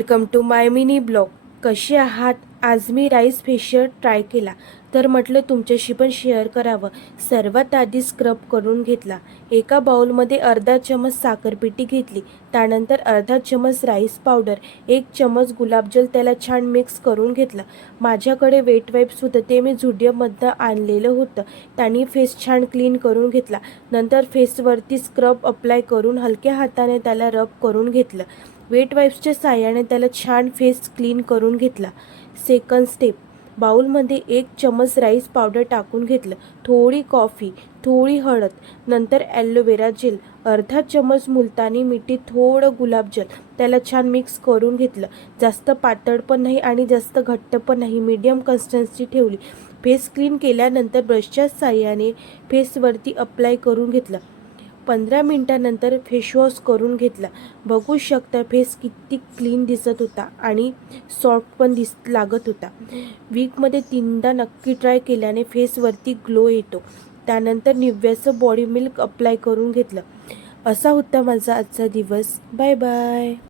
Welcome to my mini blog. कसे आहात? आज मी राईस फेशियल ट्राय केला, तर म्हटलं तुमच्याशी पण शेअर करावं. सर्वात आधी स्क्रब करून घेतला. एका बाउलमध्ये अर्धा चमच साखरपिठी घेतली, त्यानंतर अर्धा चमच राईस पावडर, 1 चमच गुलाबजल, त्याला छान मिक्स करून घेतलं. माझ्याकडे वेट वाईप्स होतं, ते मी झुडिओमधनं आणलेलं होतं. त्यांनी फेस छान क्लीन करून घेतला. नंतर फेसवरती स्क्रब अप्लाय करून हलक्या हाताने त्याला रब करून घेतलं. वेट वाईप्सच्या साहाय्याने त्याला छान फेस क्लीन करून घेतला. सेकंड स्टेप, बाउलमध्ये 1 चमच राईस पावडर टाकून घेतलं, थोडी कॉफी, थोडी हळद, नंतर ॲलोवेरा जेल, अर्धा चमच मुलतानी मिठी, थोडं गुलाबजल, त्याला छान मिक्स करून घेतलं. जास्त पातळ पण नाही आणि जास्त घट्ट पण नाही, मीडियम कन्सिस्टन्सी ठेवली. फेस क्लीन केल्यानंतर ब्रशच्या साहाय्याने फेसवरती अप्लाय करून घेतलं. 15 मिनिटानंतर फेसवॉश करून घेतला. बघू शकता फेस किती क्लीन दिसत होता आणि सॉफ्ट पण लागत होता. वीकमध्ये 3दा नक्की ट्राय केल्याने फेसवरती ग्लो येतो. त्यानंतर निव्याचं बॉडी मिल्क अप्लाय करून घेतलं. असा होता माझा आजचा दिवस. Bye bye.